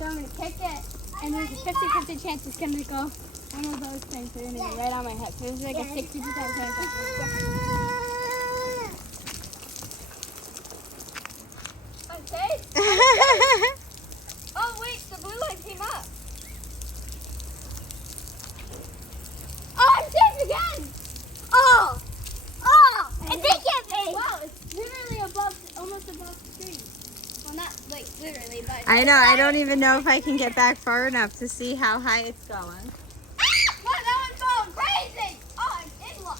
So I'm going to kick it, and there's a 50-50 chance it's going to go one of those things are going to go right on my head. So there's like a 60% chance. Okay. Oh, wait, the blue light came up. Oh, I'm safe again! Oh! Oh! It did get me! Wow, it's literally almost above the screen. Well, not like literally, but... I know, I don't even know if I can get back far enough to see how high it's going. Wow, that one's going crazy! Oh, I'm in one.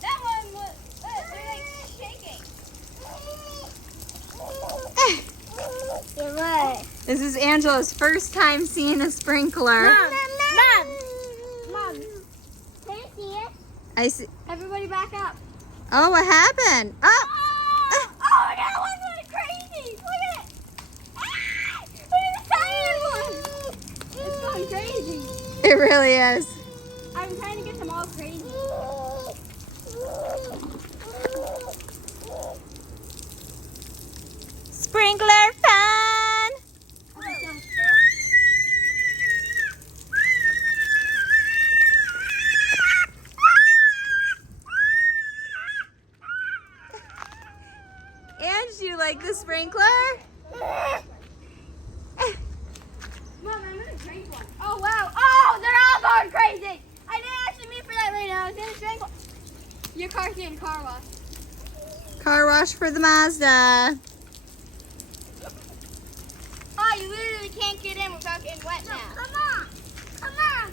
That one was... they're like shaking. You're right. This is Angela's first time seeing a sprinkler. Mom! Can you see it? I see. Everybody back up. Oh, what happened? Oh! Oh, that one went crazy! Look at it! Ah! Look at the tiny one! It's going crazy. It really is. I'm trying to get them all crazy. Sprinkler fun! And you like the sprinkler? Mom, I'm gonna drink one. Oh, wow. Oh, they're all going crazy! I didn't actually mean for that right now. I was gonna drink one. Your car's getting car wash. Car wash for the Mazda. Oh, you literally can't get in without getting wet now. Come on!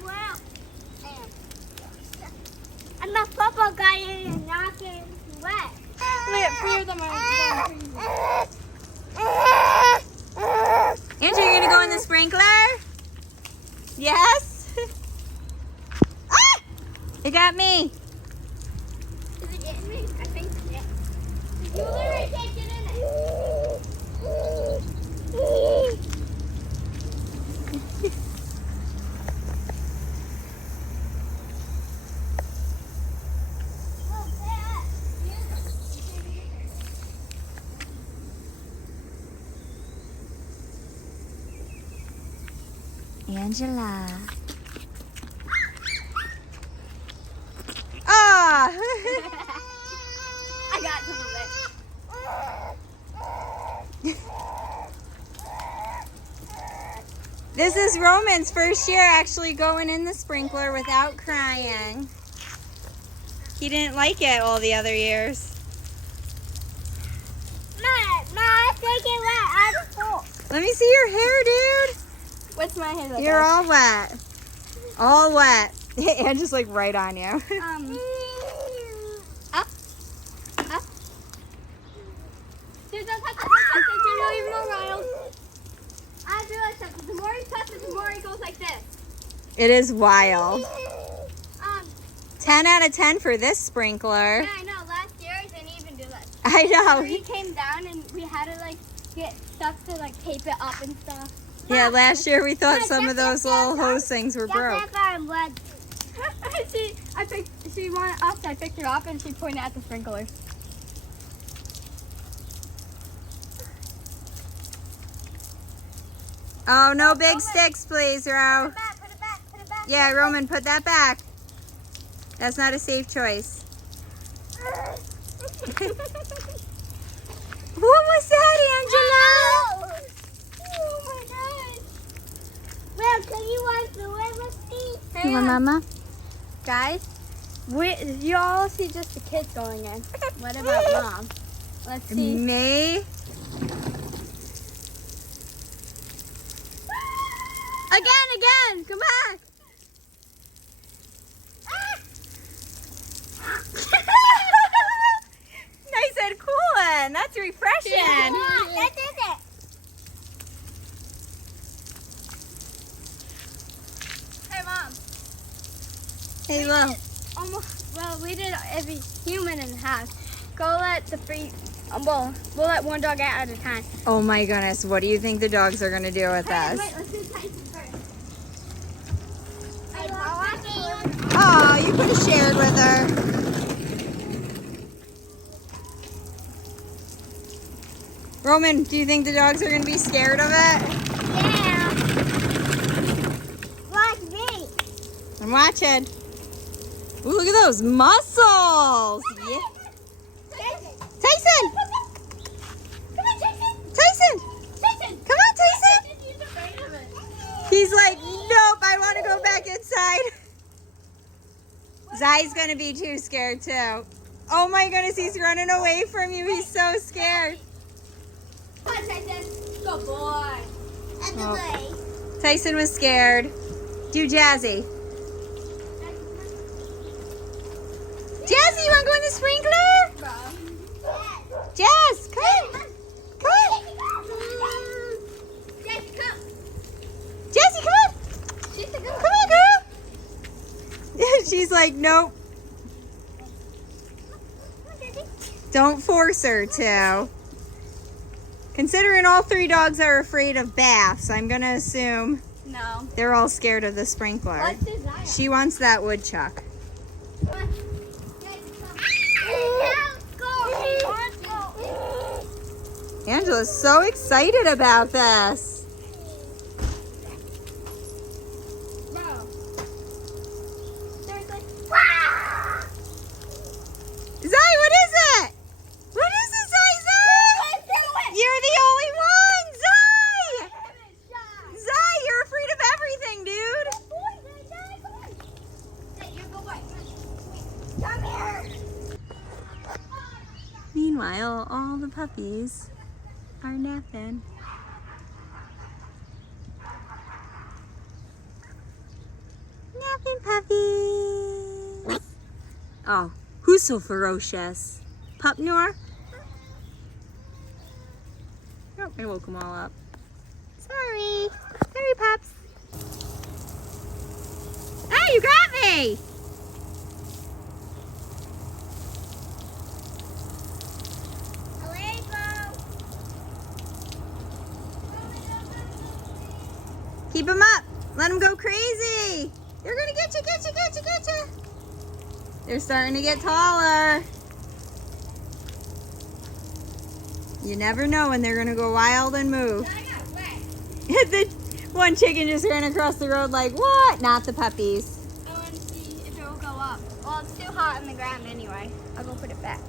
Well, I'm a football guy and not getting wet. Look at 3 of them are going crazy. Andrew, you gonna go in the sprinkler? Yes? Ah! It got me. Is it getting me? I think yeah. You literally can't get in it. Angela. Ah! I got some of it. This is Roman's first year actually going in the sprinkler without crying. He didn't like it all the other years. I think it wet. I'm full. Let me see your hair, dude. What's my hair like? You're all wet. All wet. And just like right on you. Up. Dude, don't touch it. You're not even more wild. I realize that the more you touch it, the more it goes like this. It is wild. 10 out of 10 for this sprinkler. Yeah, I know. Last year I didn't even do that. I know. We came down and we had to like get stuff to like tape it up and stuff. Yeah, last year we thought some of those little hose things were broke. She wanted us. I picked her up and she pointed at the sprinkler. Oh, no big sticks, please, Ro. Put it back. Yeah, Roman, put that back. That's not a safe choice. What was that, Angela? Oh my god. Well, can you wipe the way with me? You want Mama? Guys, you all see just the kids going in. What about Mom? Let's see. Me? Again, come back. Nice and cool, and that's refreshing. That is it. Hey, Mom. Hey, Lo. Well, we did every human in half. Go let the we'll let one dog out at a time. Oh my goodness, what do you think the dogs are going to do with Hey, us? wait, let's do Tyson first. Oh, you could have shared with her. Roman, do you think the dogs are going to be scared of it? Yeah. I'm watching. Ooh, look at those muscles. Yeah. Tyson! Come on, Jason. Tyson! Jason. Come on, Tyson! He's afraid of it. He's like, nope, I want to go back inside. Zai's going to be too scared too. Oh my goodness, he's running away from you. He's so scared. Come on, Tyson. Good boy. Out the way. Tyson was scared. Do Jazzy. Jazzy, you want to go in the sprinkler? Jazz, come on. Come on. Jazzy, come. Jazzy, come on. She's the good Come on, girl. She's like, nope. Don't force her to. Considering all 3 dogs are afraid of baths, I'm going to assume No. they're all scared of the sprinkler. Let's do Zaya. She wants that woodchuck. Come on. Jazzy, come. Let's go. Angela's so excited about this. Bro. Seriously? Zai, what is it? What is it, Zai? You're the only one, Zai! Zai, you're afraid of everything, dude. Come here. Meanwhile, all the puppies are napping. Napping puppies. Oh, who's so ferocious? Pup Noor? Oh, I woke them all up. Sorry. Sorry, pups. Hey, you got me! Keep them up. Let them go crazy. They're gonna get you, get you, get you, get you. They're starting to get taller. You never know when they're gonna go wild and move. The one chicken just ran across the road like, what? Not the puppies. I want to see if it will go up. Well, it's too hot on the ground anyway. I'll go put it back.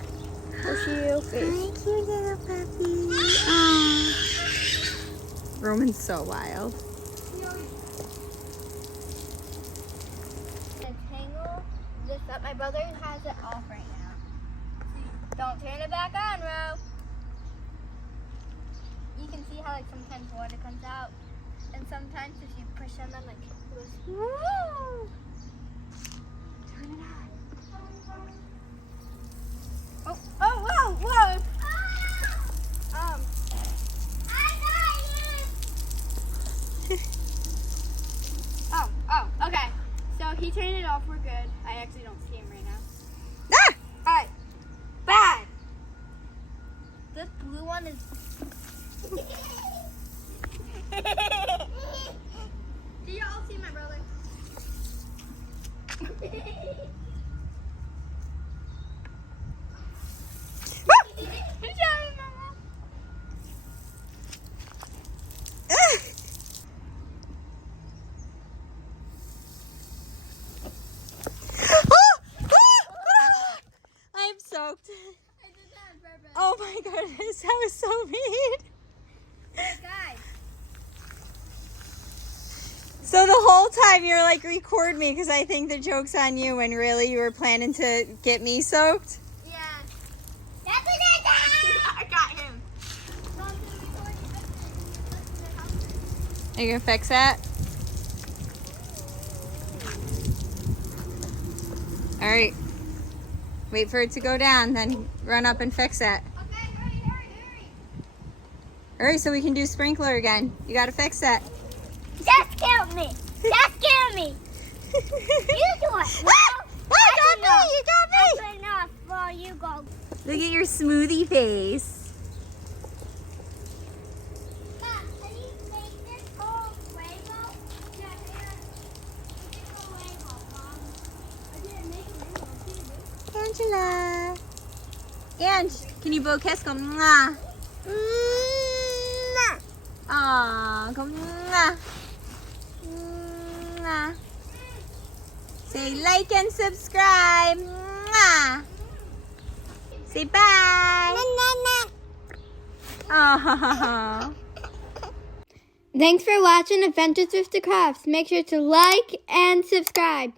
Hi, cute little puppy. Aww. Roman's so wild. Tangle this up. My brother has it off right now. Don't turn it back on, Ro. You can see how like sometimes water comes out, and sometimes if you push on them, like it goes. Woo! Turn it on. Oh! Oh! Whoa! Whoa! I got you. Oh! Okay. So he turned it off. We're good. I actually don't see him right now. Ah! All right. Bad. This blue one is. Do y'all see my brother? Sorry, Mama. I'm soaked. I did that on purpose. Oh my goodness, that was so mean. Hey, guys. So the whole time you're like, record me because I think the joke's on you when really you were planning to get me soaked. Yeah. That's what I got. I got him. Are you gonna fix that? All right. Wait for it to go down, then run up and fix it. Okay, hurry. Hurry so we can do sprinkler again. You gotta fix that. Just kill me. Just kill me. You do it. No, You got me! You got me! actually not. Well, you go. Look at your smoothie face. Can you make this whole rainbow? Yeah, it's a rainbow, Mom. I didn't make a rainbow, Angela. Ange, can you blow a kiss? Go mwah. Mwah. Aw, go mwah. Mwah. Say like and subscribe. Mwah. Say bye. Oh. Thanks for watching Adventures with the Crafts. Make sure to like and subscribe.